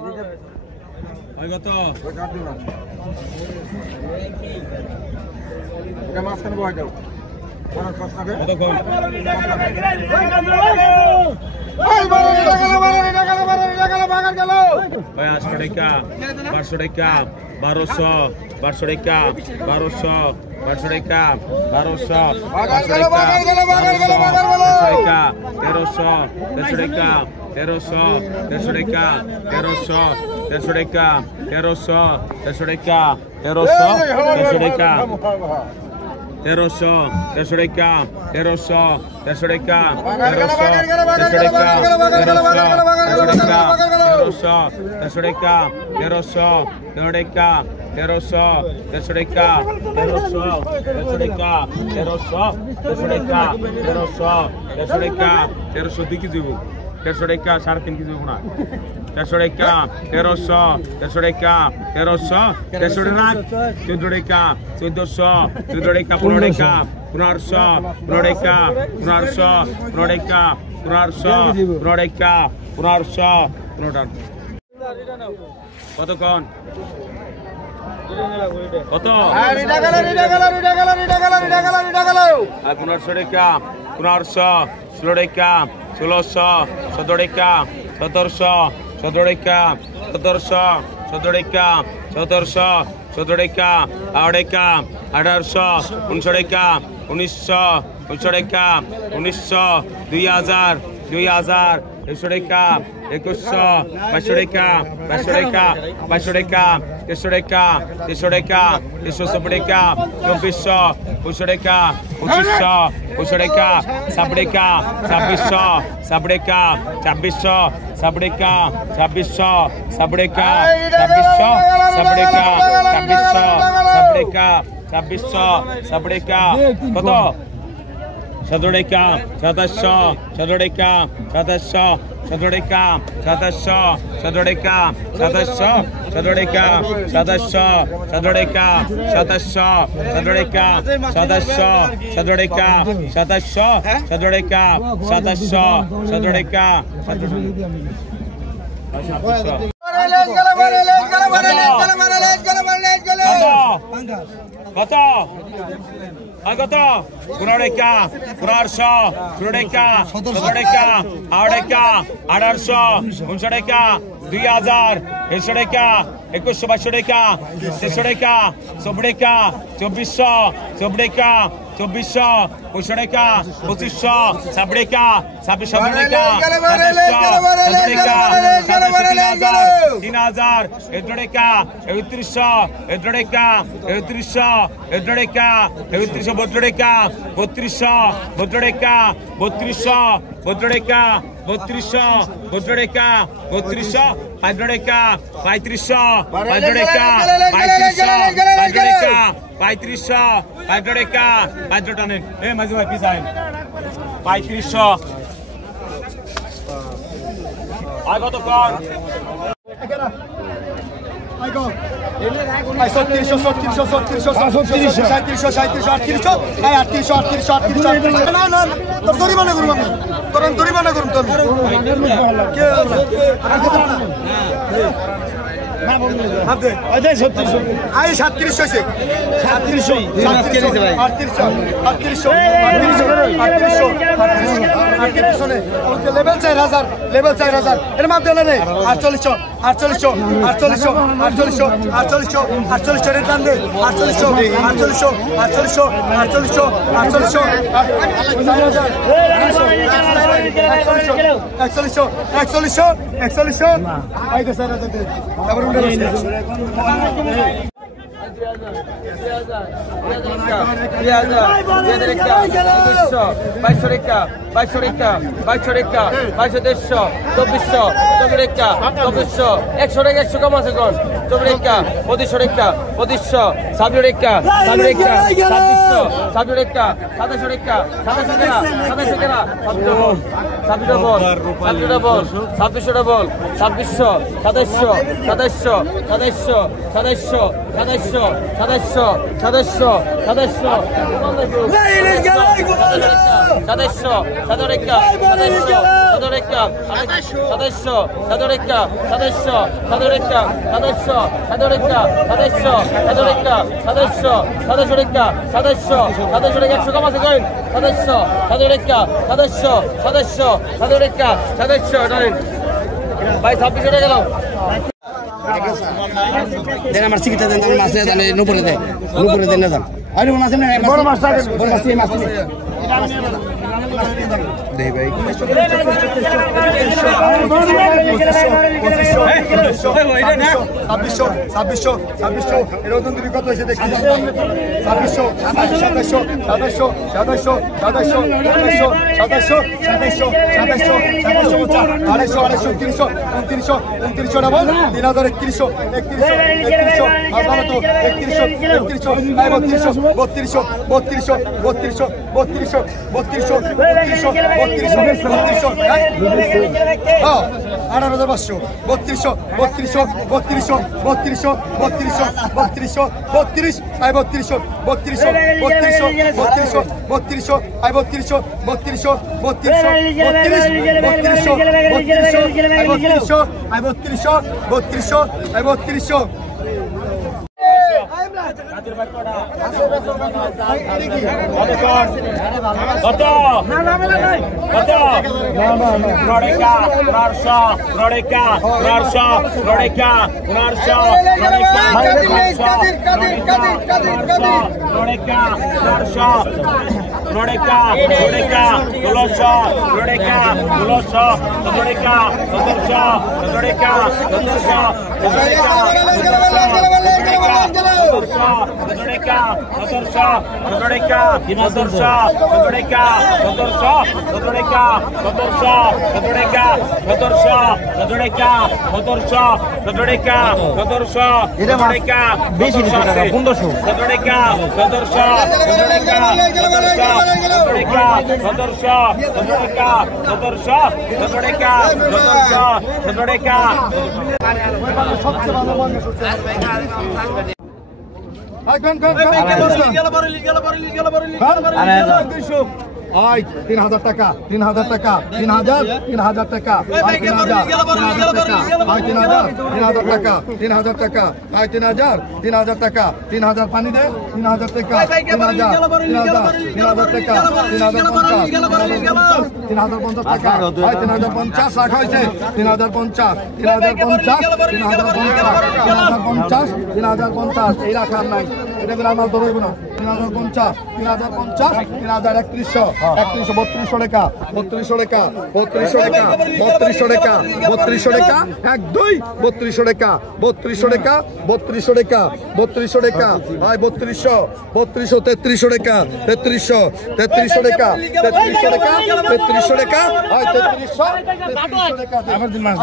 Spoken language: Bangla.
কত এটা মাঝখানে বয় দাও ভাই 800 টাকা 1200 টাকা 1200 টাকা 1200 টাকা 1200 টাকা 1300 টাকা 1300 টাকা 1300 টাকা 1300 টাকা 1300 টাকা 1300 টাকা 1300 টাকা 1300 2 কেজি 150 টাকা 3.5 কেজি না 150 টাকা 1300 টাকা 1300 150 রাখ 14 টাকা 1400 টাকা 15 টাকা 1500 টাকা 1500 টাকা 1500 টাকা 1500 কত কোন কত 1500 টাকা 1500 16 টাকা 1600 17 টাকা 1700 17 টাকা 1700 17 টাকা 1700 17 টাকা 18 টাকা 1800 1900 টাকা 1900 টাকা 1900 2000 2000 100 টাকা 2100 2200 টাকা 2200 টাকা 2200 টাকা 300 টাকা 300 টাকা 370 টাকা 2400 2500 টাকা 2500 2500 টাকা 7 টাকা 2600 7 টাকা 2600 7 টাকা 2600 7 টাকা 2600 7 টাকা 2600 7 টাকা কত 17 টাকা 2700 17 টাকা 2700 17 টাকা 2700 17 টাকা 2700 17 টাকা 2700 17 টাকা 2700 17 টাকা 2700 17 টাকা 2700 17 টাকা 2700 17 টাকা কত কত 15 টাকা 1500 16 টাকা 17 টাকা 18 টাকা 1800 1900 টাকা 2000 100 টাকা 2100 টাকা 300 টাকা 24 টাকা 2400 24 টাকা 2400 2500 টাকা 2500 7 টাকা 2600 টাকা 3000 100 টাকা 3100 100 টাকা 3100 100 টাকা 3200 32 টাকা 3200 32 টাকা 3200 32 টাকা 3200 32 টাকা 3200 500 টাকা 3500 500 টাকা 3500 500 টাকা 500 টানেন এ মাঝে ভাই পিছায় 3500 আর কত কোন লেভেল 4000 লেভেল 4000 এর মধ্যে নেই 4800 4800 4800 4800 4800 4800 এর দাম দে 4800 4800 4800 4800 4800 4100 আইতে স্যার আছে তারপর উঠে বসে 700 সাতরেকা 2700 সাতরেকা 2700 সাতরেকা 2700 সাতরেকা 2700 সাতরেকা 2700 সাতরেকা 100 কম আছে কইন 2700 সাতরেকা 2700 সাতরেকা ভাই 26 টাকা গেল দেন আমার চিকিৎসা দেন আমার মাছ দেন নুপুরে দেন না দেন আরে মাছ না বড় মাছ দেই ভাই কত হয়েছে দেখি 32 কত রোডেকা 900 রোডেকা 900 রোডেকা 900 রোডেকা 900 রোডেকা 900 রোডেকা 1600 রোডেকা 1700 রোডেকা 1700 রোডেকা 3000 টাকা 3000 টাকা 3000 টাকা 3000 টাকা 3000 টাকা 3000 টাকা 3000 পানি দে 3000 টাকা 3000 টাকা 3050 টাকা 3050 রাখা হয়েছে 3050 এই রাখার নাই এটা করে আমার ধরব না 3050 3100 টাকা 3200 টাকা 3200 টাকা 3200 টাকা 3200 টাকা 3200 টাকা 3200 টাকা 3200 টাকা 3200 টাকা ভাই 3200 3300 টাকা 3300 টাকা 3300 টাকা ভাই 3300 টাকা আমার দিন মাস